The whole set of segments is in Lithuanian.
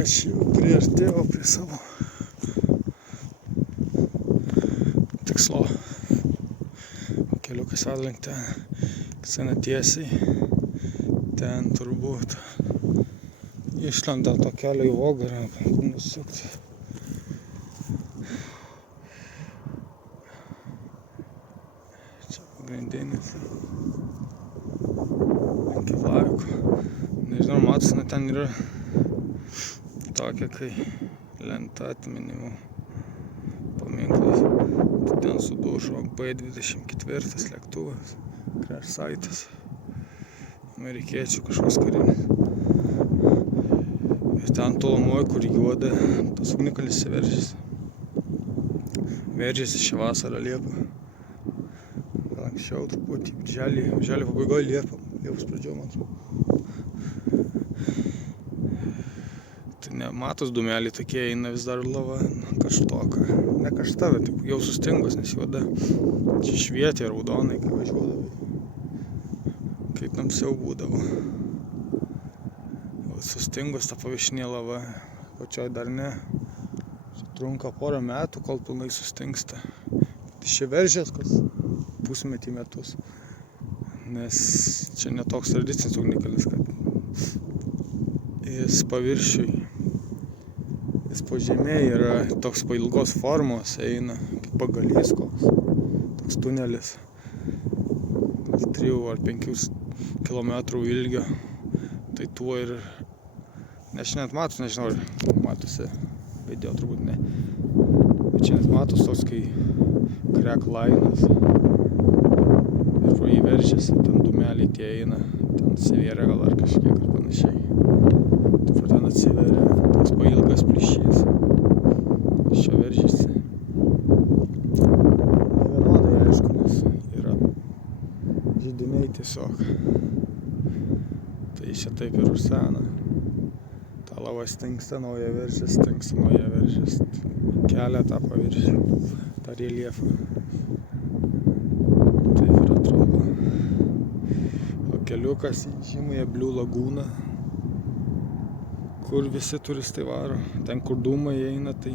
aš jau priartėjau prie savo tikslo. Keliukas atlenk ten, sena tiesiai, ten turbūt išlenda to kelio į Vogarą, nusukti. Čia pagrindinis. Keflaviko. Nežinau, matos, ten yra tokia, kai lenta atminimų paminklas. Ten sudužo B-24 lėktuvas, crash saitas, amerikiečių kažkoks karinis. Ir ten tolumoje, kur juoda, tas ugnikalnis veržėsi. Veržėsi šią vasarą Liepą. Gal anksčiau truputį, birželio pabaigoje Liepos pradžio, man atrodo. Tai ne, matos dūmeliai tokie eina vis dar lava, karštoka. Ne karšta, bet jau sustingus, nes juoda. Čia švietė raudonai, kai važiuodavai. Kaip tamsiau būdavo. Sustingus ta paviršinė lava, pačioj dar ne. Trunka porą metų, kol pilnai sustingsta. Čia veržės, kas pusmetį metus. Nes čia netoks tradicinis ugnikalnis, kad jis paviršiui. Jis po žemė yra toks pailgos formos, eina kaip pagalys koks. Toks tunelis. 3 ar 5 kilometrų ilgio. Tai tuo ir... Nes čia net matos, nežinau, ar matosi video, turbūt ne. Bet čia net matos toks, kai kreklainas. Ir pro jį veržiasi, ten dūmeliai tie eina. Ten atsivėrė gal ar kažkiek ar panašiai. Tai pro ten atsivėrė toks pailgas plyšys. Čia veržiasi. Nevienodai, aišku, nes yra židiniai tiesiog. Tai čia taip ir užsena. Ta lava stingsta, nauja veržės, stingsta, nauja veržės. Kelia tą paviršių, tą reliefą. Taip ir atrodo. O keliukas į žymąją Blue Lagūną, kur visi turistai varo. Ten, kur dūmai eina, tai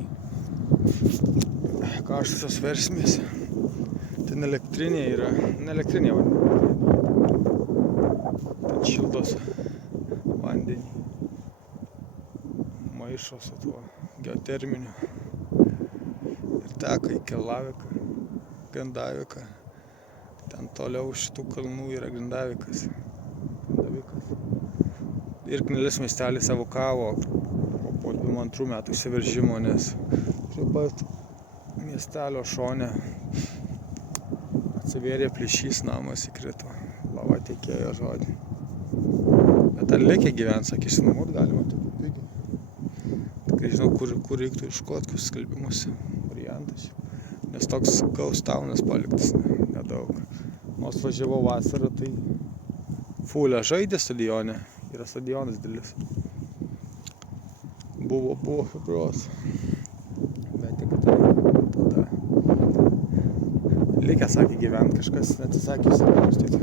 karštosios versmės. Ten elektrinė yra, ne elektrinė, ten šildos vandenį. Maišo su tuo geoterminiu. Ir teka į Keflaviką, Grindaviką. Ten toliau šitų kalnų yra Grindavikas. Ir Knelis miestelis evakavo po 22 metų įsiveržimo, nes prie pat miestelio šone atsivėrė plyšys, namas įkrito. Lava tekėjo žodį. Bet ar likę gyvent, sakė, išsinuomot galima taip pigiai. Tikrai žinau, kur reiktų iškoti, kokius skelbimus, variantas. Nes toks ghost townas paliktas, nedaug. Nors važiavau vasarą, tai fulę žaidė stadione. Yra stadionas didelis. Buvo fibros. Bet tik tada. Likę, sakė, gyvent kažkas, neatsisakė įsikraustyti.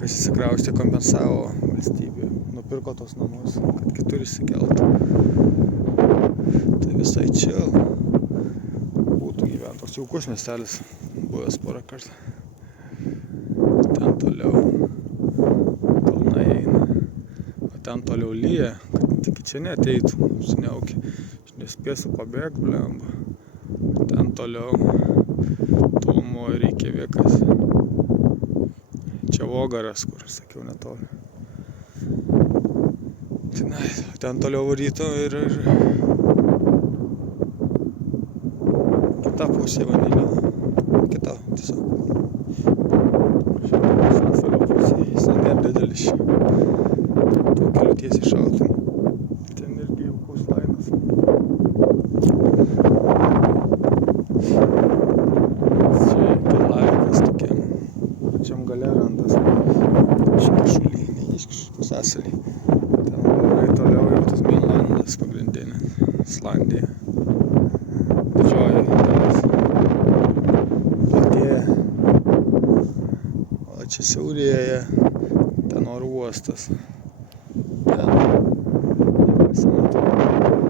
Kas įsikraustė, kompensavo valstybė. Nupirko tos namus, kad kitur įsikeltų. Tai visai čia būtų gyvent. Toks jaukus miestelis buvęs porą kartų. Ten toliau kalnai eina. O ten toliau lyja, kad tik čia neateitų, sniaukia. Aš nespėsiu pabėgti, blemba. Ten toliau tolumoje Reikjavikas. Čia Vogaras, kur sakiau netoli. Ten toliau varyto ir kita pusė vandenio. Kita, tiesiog. Sąsalio pusė, jis nėra didelis. Tuo keliu tiesiai šautum. Ten irgi jaukus lainas. Čia Keflavikas tokiam pačiam gale randas. Šitą šulį, kažkokį sąsalį. Ten labai toliau jau tas Mainlandas pagrindinė. Islandija. Didžioji dalis. Platėja. O čia siaurėja. Ten oro uostas. Ten nepasimatau.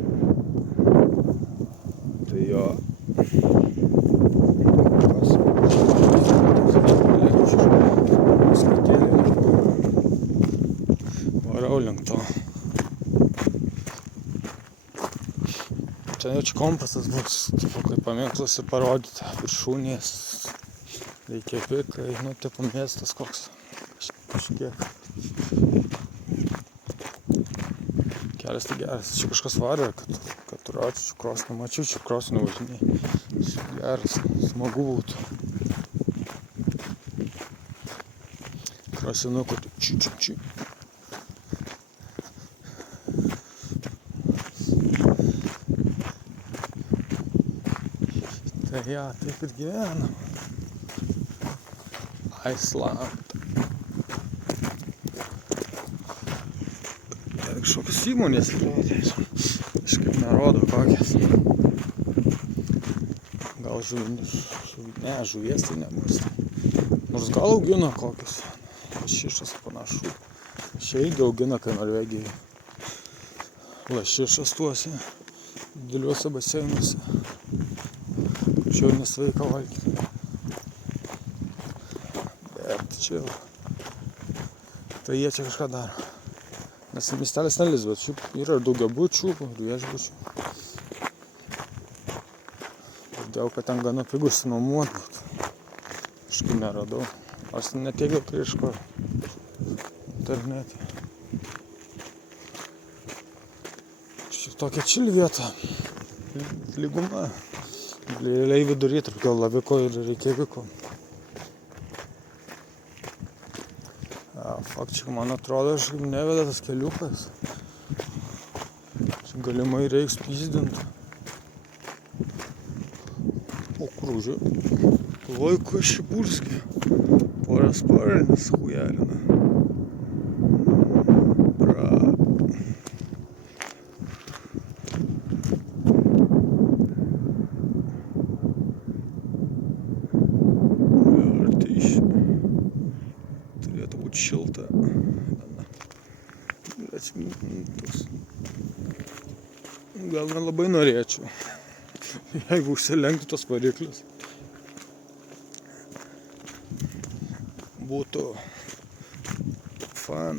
Čia jau čia kompasas bus, tipo, kaip paminkluose parodyti, viršūnės, Reikjavikai, nu, tipo miestas koks, kažkiek. Kelias tai geras, čia kažkas varė, kad turiu kros, nemačiau, čia kros nevažinėjai. Geras, smagu būtų. Krasinukų, čiu. Tai ja, taip ir gyvena. Island. Kažkokios įmonės atrodo, kažkaip nerodo kokias. Gal žuvies tai nebus. Nors gal augina kokius. Lašišas panašu. Čia irgi augina, kai Norvegijai. Lašišas tuose dideliuose baseinuose. Čia jau nesveika valgyti. Bet čia jau. Tai jie čia kažką daro. Nes miestelis nelis, bet šiaip yra daugiabučių ir viešbučių. Girdėjau, kad ten gana pigus nuomuot būtų. Kažkaip neradau. Aš netiek daug ieškojau internete. Čia tokia chill vieta. Lyguma. Realiai vidury tarp Keflaviko ir Reikjaviko. Faktiškai, man atrodo, aš neveda tas keliukas. Čia galimai reiks pyzdint. O krūžio. Laiku Šipulskį. Porasparnis hujelina. Bra. Turėtų būti šilta. Gal nelabai norėčiau, jeigu užsilenktų tos variklius. Būtų fan.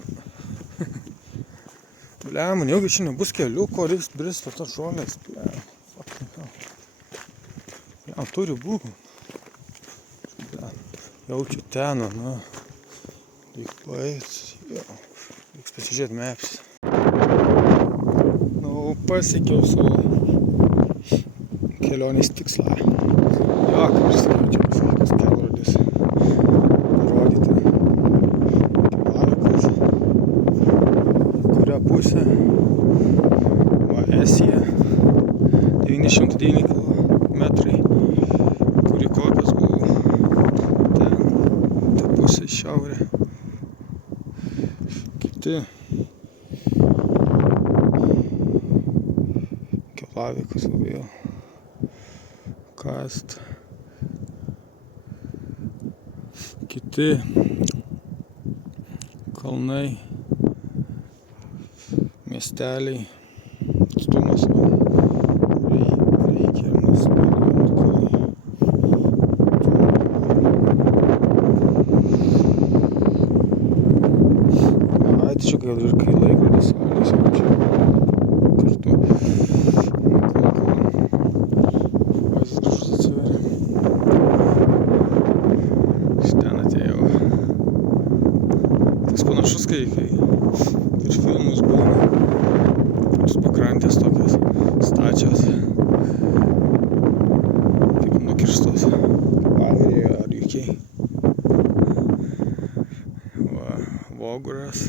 Blem, nejaugi čia nebus keliuko, reiks brist per tas žolės. Blem, fucking hell. Blem, turi būti. Jaučiu ten, na. Reik paeit, jo. Reiks pasižiūrėti maps. Nu, pasiekiau savo kelionės tikslą. Jo, kaip ir sakiau, čia pasakas kelrodis. Parodyti. Keflavikas. Kurią pusę. Va, Esija. 909 kilometrai. Kuri kopias buvo. Ten. Ta pusė šiaurė. Kiti. Keflavikas labai jau. Kast. Kiti kalnai, miesteliai, atstumas Reikjavikas. Ai, tai čia gal ir kai laikrodis saulės jaučia kartu. Panašus, kai ir filmus buvo. Tos pakrantės tokios stačios. Kaip nukirstos. Angrijoje ar UK. Va, Voguras.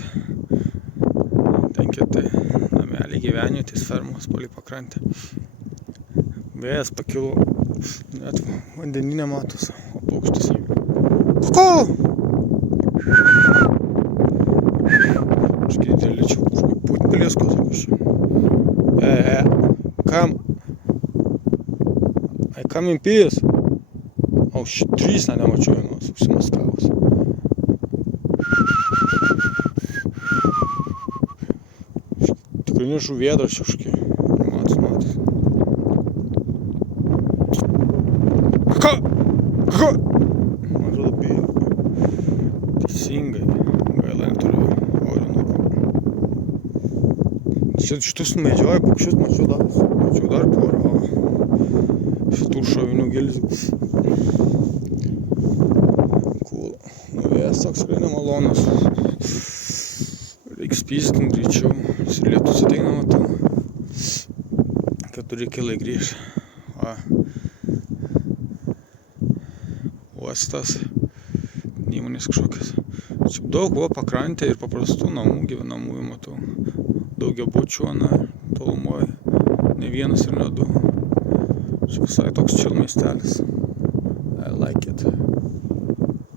Ten kiti nameliai gyvenvietės fermos palei pakrantę. Vėjas pakilo. Net vandeninė matos. O paukštis. Koko! Лечу путпелес козырыш. Come. I come in peace. O, trys nemačiau vienos, užsimaskavus. Tikrai nežu vėdras kažkiek. Matas. Kaka! Man atrodo bijo. Teisingai. Gaila neturiu aurinukų. Šitus medžioja paukščius, mačiau dar porą. Šitų šovinių gilzių. Cool. Nu, vėjas toks tikrai nemalonus. Reiks pyzdint greičiau. Ir lietus ateina, matau. 4 kilai grįž. Uostas. Įmonės kažkokios. Čia daug buvo pakrantė ir paprastų namų gyvenamųjų matau. Daugiabučių tolumoje. Ne vienas ir ne du. Čia visai toks chill miestelis. I like it.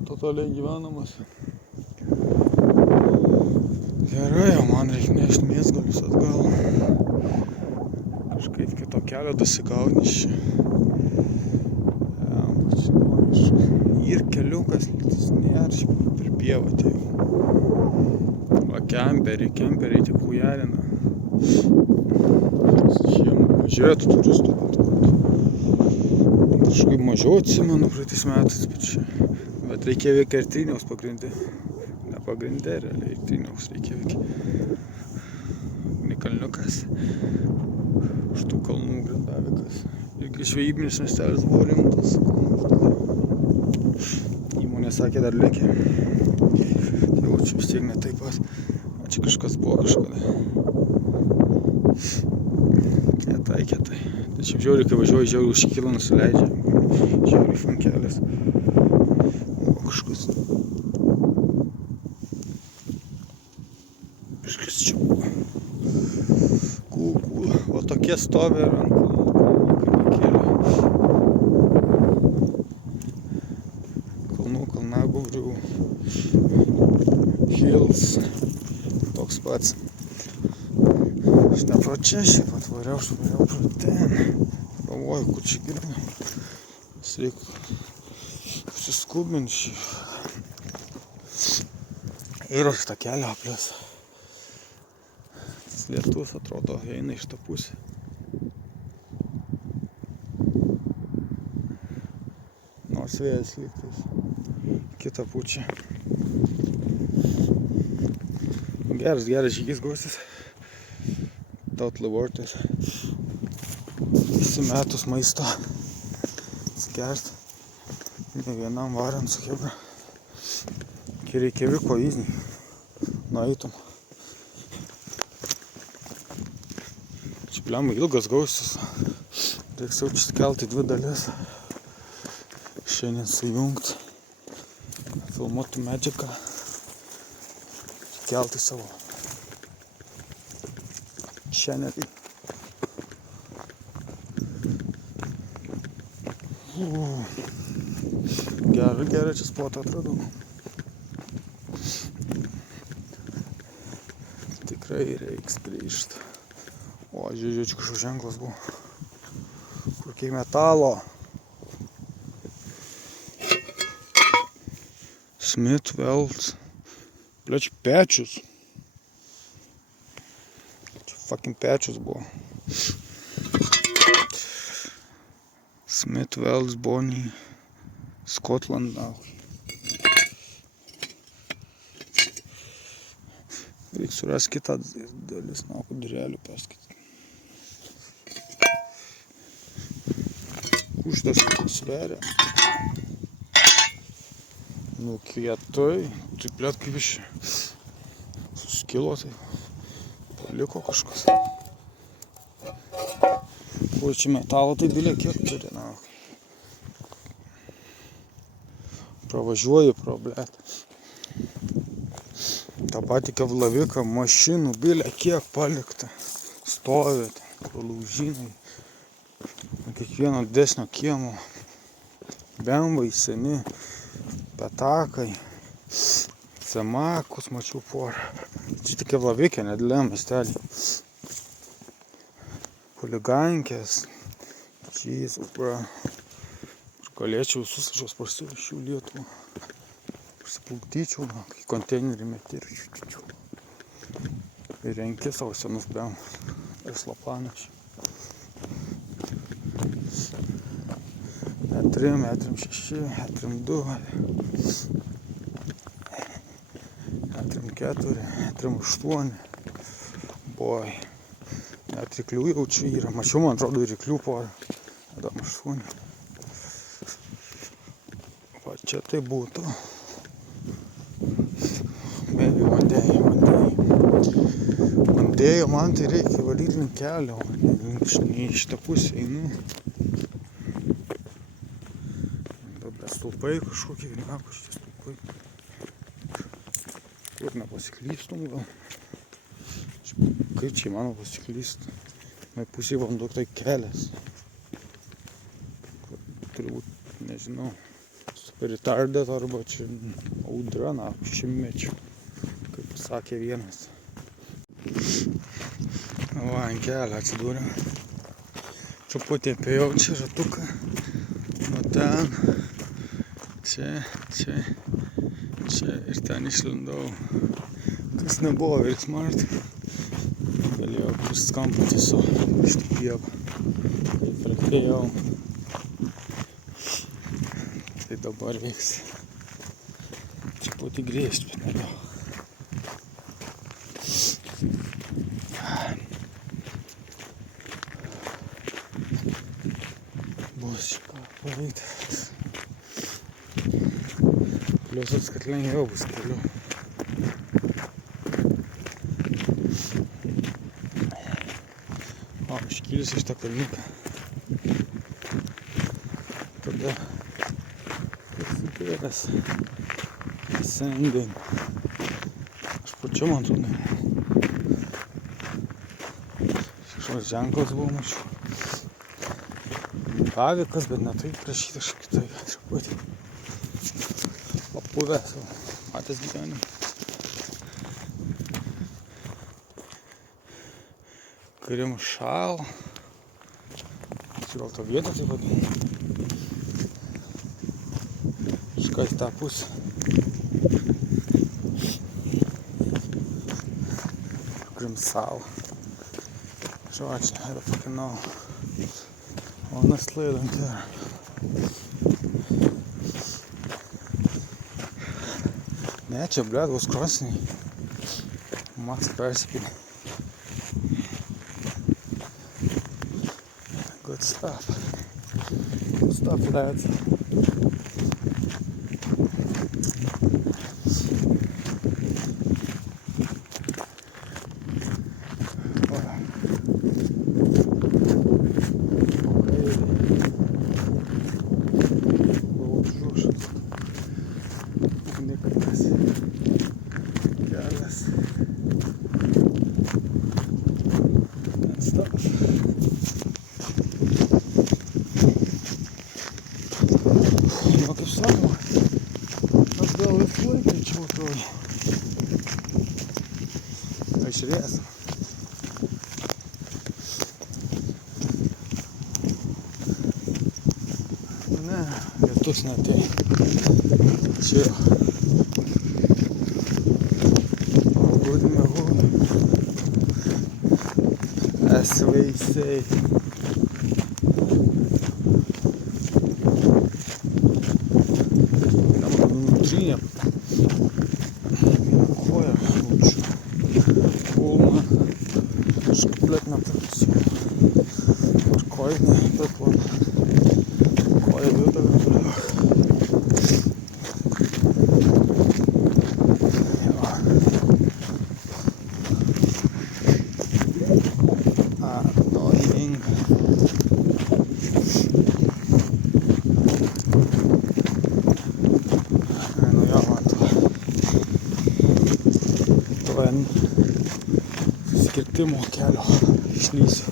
Totaliai gyvenamas. Gerai, o man reikia nešti mėsgalius atgal. Kažkaip kito kelio dasigauni iš čia. Ir keliukas nėra, per pievą atėjau. Va kemperiai tik hujarina. Žiūrėtų turistų, bet kažkaip mažiau atsimenu praeitais metais, bet reikėjo veikia ir Tryniaus pagrindė. Ne pagrindė, realiai ir Tryniaus reikėjo veikia. Kalniukas. Už tų kalnų Grindavikas. Irgi žvejybinis miestelis buvo rimtas. Įmonė sakė dar likę. Jau čia vis tiek ne taip pat. O čia kažkas buvo kažkada. Kietai. Tai šiaip žiauriai, kai važiuoju, žiauriai už kilą nusileidžia. Žiauriai funkelis. O kažkas čia buvo. Cool. O tokie stovi ant kalnagūbrių. Hills. Toks pats. Aš ne pro čia, šiaip atvariau pro ten. Galvoju, kur čia gyvenu. Reikia susiskubinti šį. Ir už tą kelią aplės. Lietus atrodo eina iš tą pusę. Nors vėjas lygtais. Kita pučia. Geras žygis gausis. Totally worth it. Įsimetus maisto. Skert. Ne vienam varant su kebra. Kai reikia vyko įznį. Nueitum. Čia blemba ilgas gausis. Reiks jau čia kelti 2 dalis. Šiandien sujungt. Filmuoti medžiagą. Kelti savo. Šiandien. Gerai čia spotą atradau. Tikrai reiks grįžt. O, žiūrėjau, čia kažkoks ženklas buvo. Kur kiek metalo. Smith Wells. Pleč, pečius. Čia fucking pečius buvo. Smith Wells, Bonnie, Scotland. Reikia surasti kitą dalis, durelių perskaityti. Užtas sveria. Nu, kietai. Tai plėt kaip iš suskilo, tai paliko kažkas. Kur čia metalo tai bilė kiek turi, Pravažiuoju pro blėt. Ta pati kevlaviką mašinų bilė kiek palikta. Stovi, pralaužynai. Kiekvieno didesnio kiemo. Bemvai seni. Petakai. Semakus mačiau porą. Čia tik kevlavikė, nedėlė miestelį. Huligankės. Jesus, bro. Galėčiau visus šios parsivežčiau Lietuvą. Prisiplukdyčiau, kai konteinerį meti ir renki savo senus bemus. Ir slapanešiai. E3, E36, E32, E34, E38. Boy. kad ryklių jaučiu yra. Mačiau, man atrodo, ryklių porą. Adam 8. Va čia tai būtų. Mėgiu vandėjo, man tai reikia valyti link kelio, ne į šitą pusę einu. Dabar stulpai kažkokie, šitie stulpai. Kur nepasiklystum gal? Kaip čia įmanoma pasiklysti? Na pusė vanduo tai kelias. Turi būt, nežinau, super retarded arba čia audra, na, šimtmečių, kaip sakė vienas. Va, ant kelio atsidūrė. Truputį apėjau čia ratuką. Nuo ten. Čia ir ten išlindau. Kas nebuvo very smart. Galėjau priskampati su šitą pievą. Kaip pradėjau. Tai dabar vyks. Truputį grįžti, bet nedaug. Bus ką padaryti. Pliusas, kad lengviau bus keliu. O, iškylis iš tą kalniuką. Tada pasikėlęs ascending. Aš pačiu, man atrodo. Kažkoks ženklas buvo, mačiau. Pavikas, bet ne taip prašyta šitai truputį. Papuvęs, matęs gyvenimą. Karim šal. Gal to vietą taip vadinu. Kažką į tą pusę. Grimsal. George, I don't fucking know. Honestly, I don't care. Ne, čia, blėd, was crossing. Maks persipinė. Good stuff. Good stuff, lads. Nu, kaip sakoma, aš gal laikyčiau toj. Pažiūrės. Ne, lietus netei. Čia. Gudime. Esveisiai. Nutrynė. Koja lūčių. Kulma. Škaplet neprakysiu. Ar kojinė, bet man. Koja juda galiu. Skirtimo kelio išlysiu.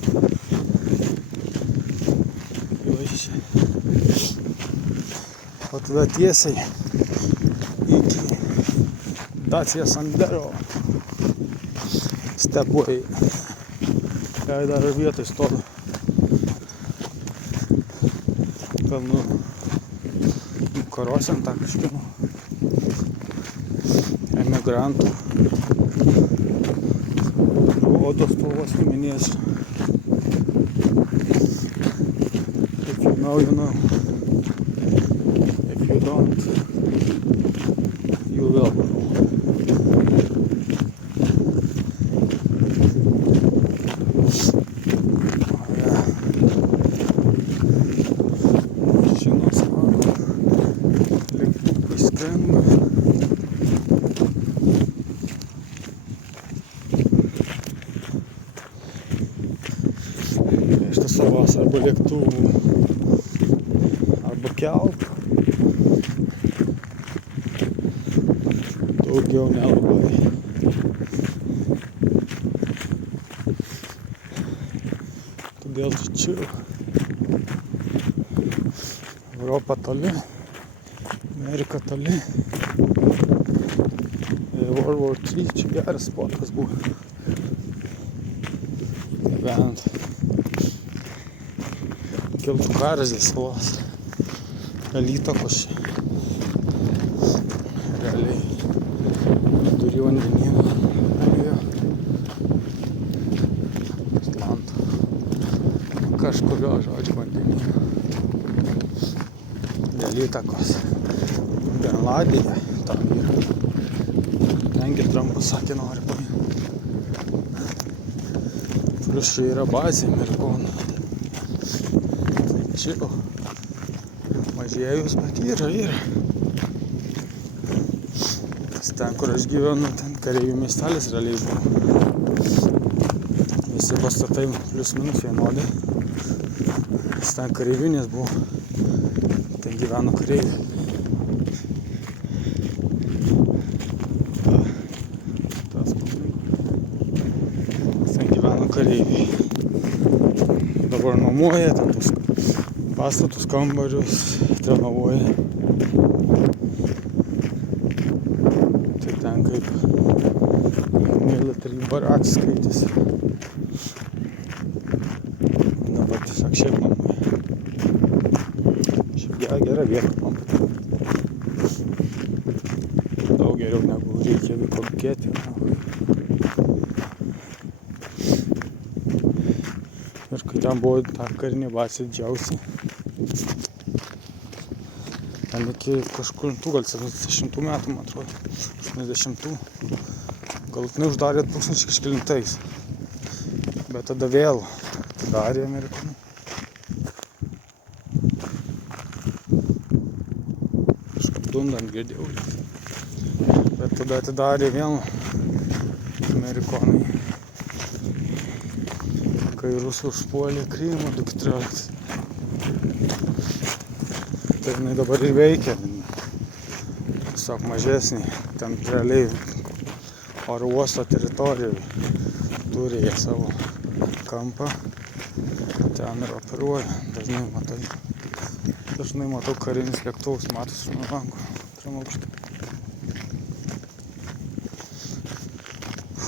O tada tiesiai iki Dacia Sandero Stepway. Jei dar vietoj stovi. Gal nukarosiam tą kažkieno emigrantų odos spalvos giminės. If you know, you know. If you don't, you will. salos arba lėktuvų, arba keltų. Daugiau nelabai. Todėl čia Europa toli, Amerika toli. World War III čia geras spotas buvo. Gyvent. Kiltų karas dėl salos. Gal įtakos čia. Realiai. Vidury vandenyno. Atlanto. Kažkurio žodžio vandenyno. Dėl įtakos. Grenlandija tam yra. Tengi Trumpas sakė nori paimti. Plius čia yra bazė amerikonų. Tai čia mažėjus, bet yra. Ten, kur aš gyvenu, ten kareivių miestelis realiai buvo. Visi pastatai plius minus vienodai. Ten kareivinės buvo. Ten gyveno kareiviai. Ten gyveno kareiviai. Dabar nuomoja ten tus pastatus, kambarius, renovuoja. Tai ten kaip military baraks skaitėsi. Dabar tiesiog šiaip nuomoja. Šiaip gera vieta man patiko. Daug geriau negu reikia vyko kėti. Ir kai ten buvo ta karinė bazė didžiausia. Ten iki kažkur gal 70 metų, man atrodo, 80. Galutinai uždarė 2009. Bet tada vėl atidarė amerikonai. Kažkaip dundant girdėjau. Bet tada atidarė vėl amerikonai. Kai rusų užpuolė Krymą 2014. Tai jinai dabar ir veikia, tiesiog mažesnį, ten realiai oro uosto teritorijoje turi jie savo kampą, ten ir operuoja, dažnai matau karinis lėktuvus, matosi nuo lango, pirmą aukštą.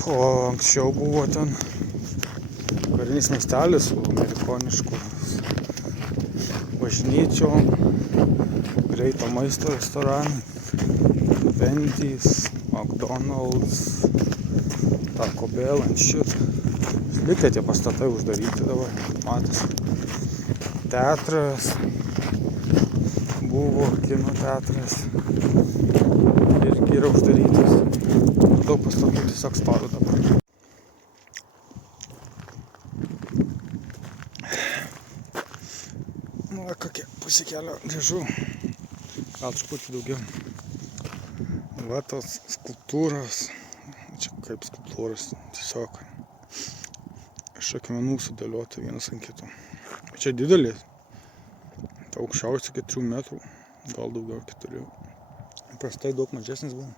O anksčiau buvo ten karinis miestelis su amerikonišku bažnyčiom, greito maisto restoranai, Wendy's, McDonald's, Taco Bell and shit. Likę tie pastatai uždaryti dabar, matosi. Teatras, buvo kino teatras, irgi yra uždarytas. Daug pastatų tiesiog stovi dabar. Nu, kokie pusė kelio grįžau, gal truputį daugiau. Va tos skulptūros, čia kaip skulptūros, tiesiog iš akmenų sudėliota vienas ant kito. Čia didelis, tai aukščiausia 4 metrų, gal daugiau 4. Prastai daug mažesnis buvo.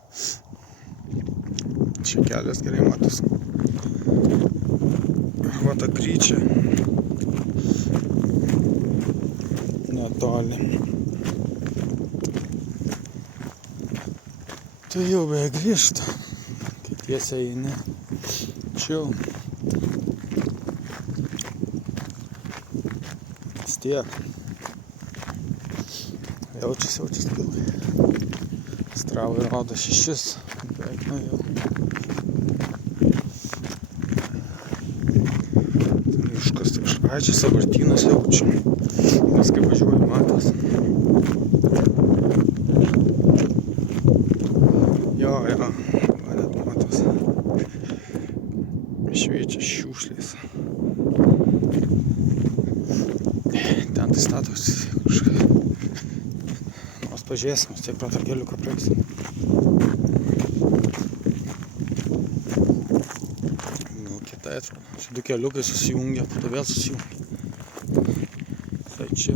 Čia kelias gerai matosi. Va ta kryčia. Netoli. Tai jau beveik grįžta, kai tiesiai eini. Čia vis tiek jaučiasi pilnai. Stravai rodo 6, beveik nuėjau. Miškas tai išraidžiasi, sąvartynas jaučiu. Nes kai važiuoju matas. Jo, net matas. Šviečia šiukšlės. Ten tai statosi kažkaip. Nors pažiūrėsim, tiek pro tą keliuką praeisim. Nu, kitai atrodo. Čia 2 keliukai susijungia, po to vėl susijungia. Tai čia.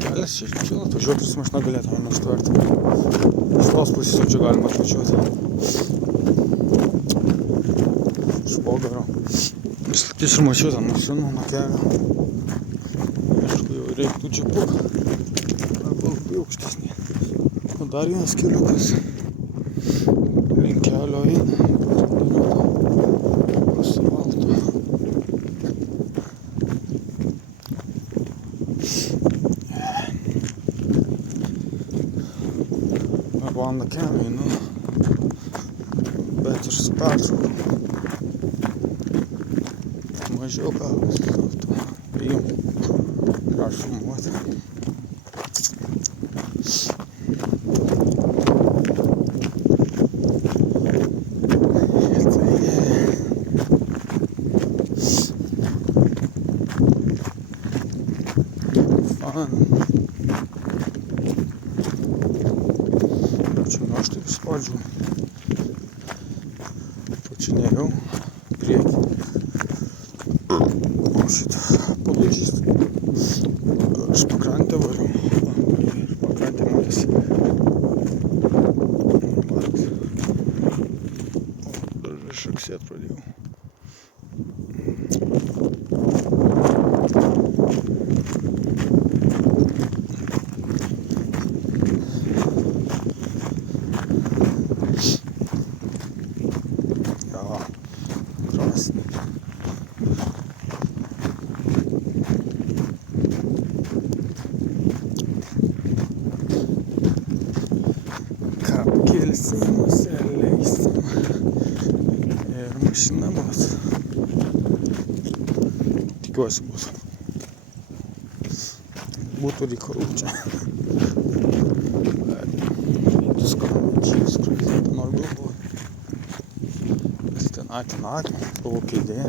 Kelias čia čia atvažiuoti su mašina galėtume nustverti. Iš tos pusės jau čia galima atvažiuoti. Iš Pogaro. Slaptis ir mačiau tą mašiną nuo kelio. Aišku, jau reiktų džipu. Arba labai aukštesnį. O dar vienas keliukas. Link kelio eina. Asfalto. Valandą kelio einu. Bet ir su pertraukom. Mažiau gal vis dėlto. Ėjau. Ką filmuoti. Čia aš taip spaudžiu. Pačinėjau priekį. O šitą palūdžius. Aš pakrantę variu. Ir pakrantę matėsi. Dar šaksėt pradėjau. Apkelsim, nusileisim ir mašina bus. Tikiuosi bus. Būtų reikalų čia. Tu skrandžiai, skrandžiai, noriu galvoti. Kas ten akį, buvo kėdė.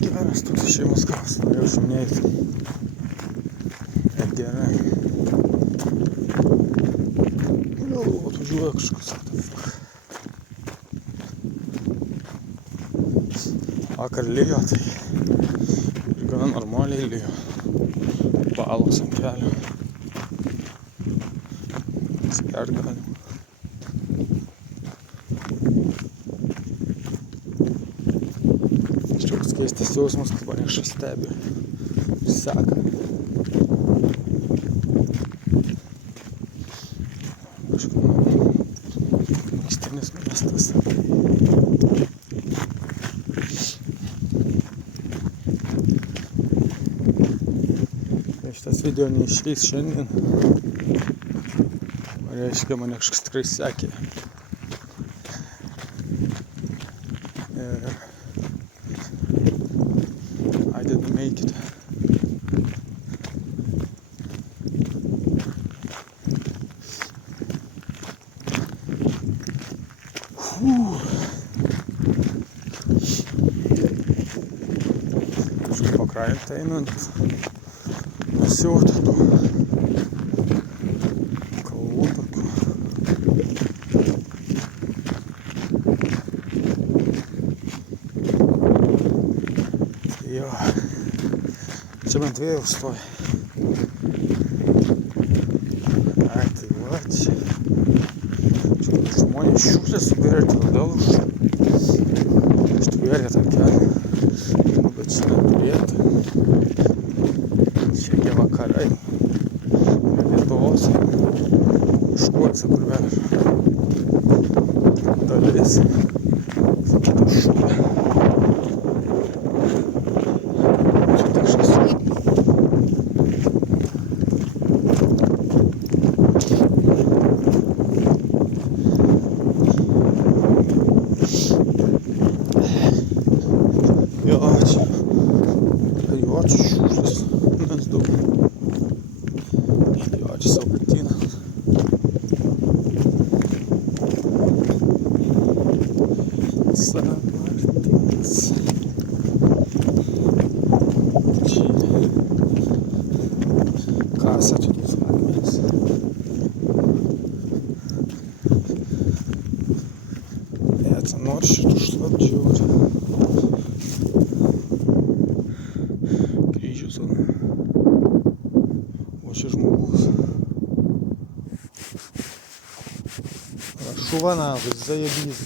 Geras toks šeimos kalas, norėjau šimnėti. Ir gerai. Vėliau atvažiuoja kažkas. Vakar lijo, tai ir gana normaliai lijo. Balos ant kelio. Skert galim. Toks keistas jausmas, kad mane kažkas stebi ir seka. Kažkaip ankstinis miestas. Šitas video neišeis šiandien. Reiškia, mane kažkas tikrai sekė. I didn't make it. Kažkaip pakrantę einant nusiauti tų kalvų tokių. Jo, čia bent vėjau stoja. Ai, tai va čia. Čia žmonės šiukšlės subėrė todėl ištvėrė tą kelią. Bet čia neturėtų. Čia tie vakarai. Lietuvos. Miškuose, kur veža. Dalis. Sakyti šūlė. sąvartynas. Kasa čia tos akmenys. Это ночь, что делать? Kryžius. O čia žmogus. Шува нахуй, заебись.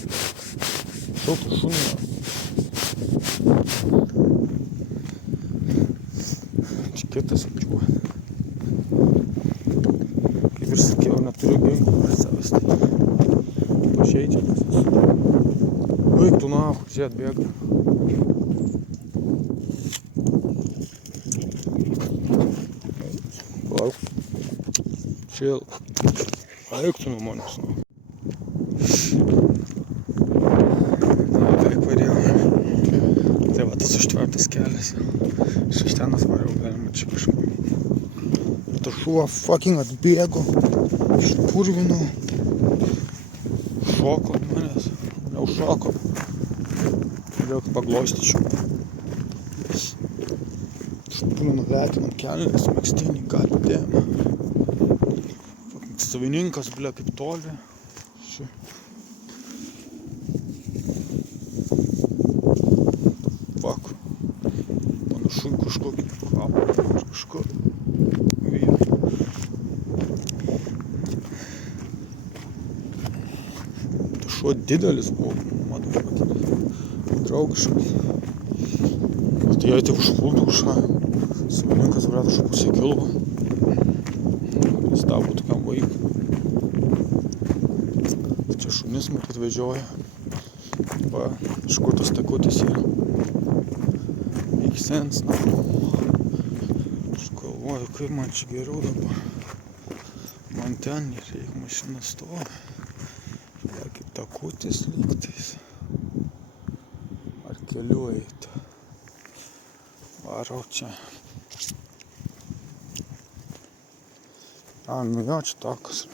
Что ты шумел? Kitas apčiuo. Kaip ir sakiau, neturiu ginklų prie savęs. Pažeidžiamas esu. Eik tu nahui, čia atbėga. Lauk. Chill. Eik tu nuo manęs. Taip varėjau. Tai va tas užtvertas kelias. Iš ten atvariau, galima čia kažkur. Tas šuva fucking atbėgo. Išpurvino. Šoko ant manęs. Jau šoko. Vėl paglostyčiau. Išpurvino letin ant kelnės, megztinį, goddamn. Savininkas, bля, kaip toli. Ši. Fuck. Panašu į kažkokį kapą. Kažkur. Vietą. Tas šuo didelis buvo, motherfucker. Draugiškas. Tai jei tik užpultų kažką. Savininkas, bля, kažką pusė kilo. Jis tavo tokiam vaikui. Čia šunis matyt vedžioja. Va, iš kur tos takutis yra. Make sense, na. Aš galvoju, kaip man čia geriau dabar. Man ten nereikia, mašina stovi. Va, kaip takutis lygtais. Ar keliu eiti. Varau čia. A, nu jo, čia takas.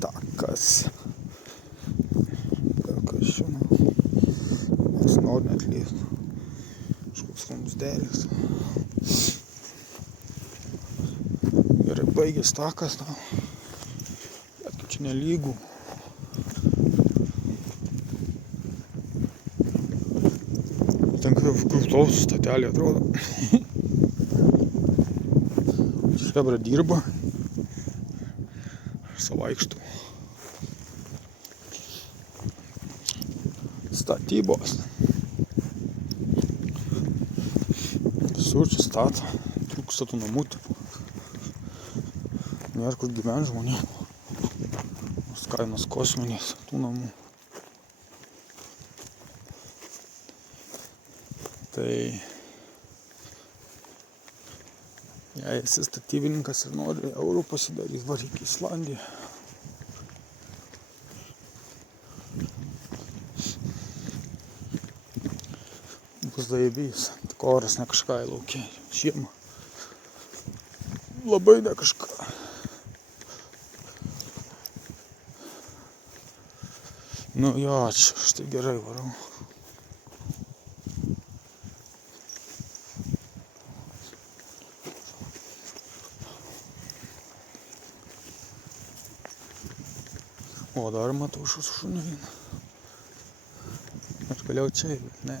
Takas. Takas žinau. Mes nori atlyst. Kažkoks vamsdelis. Gerai baigės takas. Bet čia nelygų. Ten kaip autobusų stotelė atrodo. Chebra dirba. Savaikštų. Statybos. Visur čia stato. Trūksta tų namų tipų. Nėra kur gyventi žmonėm. Kainos kosminės tų namų. Tai jei esi statybininkas ir nori eurų pasidaryti, varyk į Islandiją. Bus zaibys, tik oras ne kažką į laukė. Žiemą. Labai ne kažką. Nu jo, štai gerai varau. O dar matau šunį vieną. Aš galėjau čia, bet ne.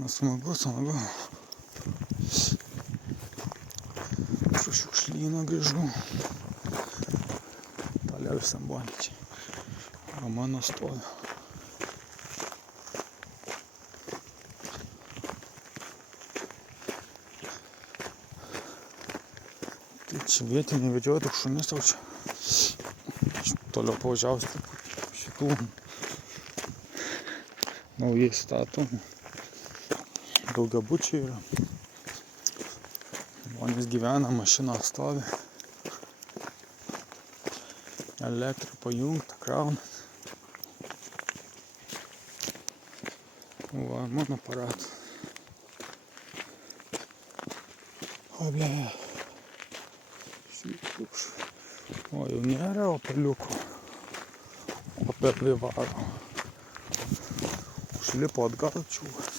Na smagu. Pro šiukšlyną grįžau. Toliau Samboničiai. O mano stovi. Tai čia vietiniai vedžioja tik šunis, o čia toliau pavažiausiu šitų naujai statomų daugiabučiai yra. Žmonės gyvena, mašina stovi. Elektra pajungta, kraunat. Va, mano aparatas. O, ble. Šitoks. O, jau nėra opeliuko. Opelį varo. Užlipo atgal čiūvas.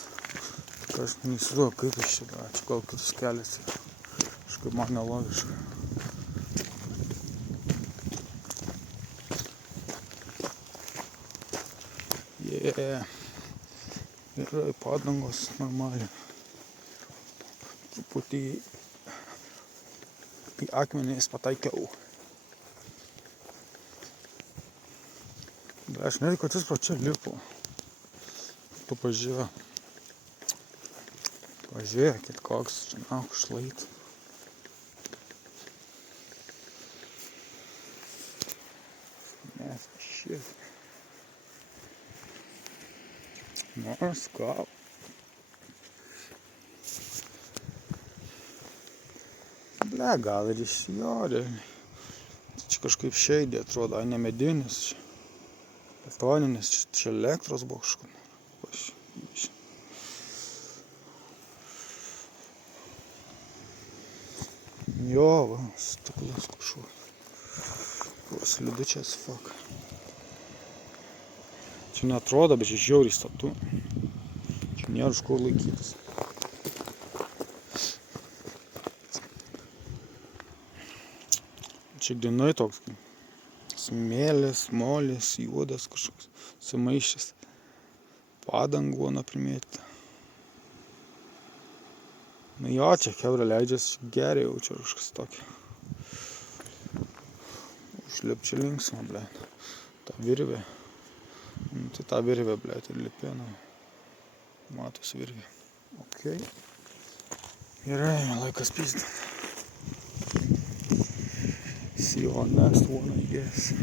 Tik aš neįsivaizduoju, kaip iš čia. Čia gal kitus kelias. Kažkaip man nelogiška. Yra padangos normaliai. Truputį į akmenys pataikiau. Bet aš net kad jis pro čia lipo. Tu pažiūrėkit, koks čia šlait. Nes šis. Nors gal. Ble, gal ir iš jo. Čia kažkaip šeidė atrodo, ne medinis. Betoninis, čia elektros buvo kažkur. Jo, va, stiklas kažkur. Slidučias, fuck. Čia neatrodo, bet čia žiauriai statu. Čia nėra iš kur laikytis. Čia dienai toks smėlis, molis, juodas kažkoks sumaišęs. Padangų primėtyta. Nu jo, čia chebra leidžiasi geriai jau čia kažkas tokio. Užlip čia linksma, ble. Ta virvė. Tai tą virvę, ble, ir lipėna. Matos virvė. Ok. Gerai, laikas pizdint. See you on next one, I guess.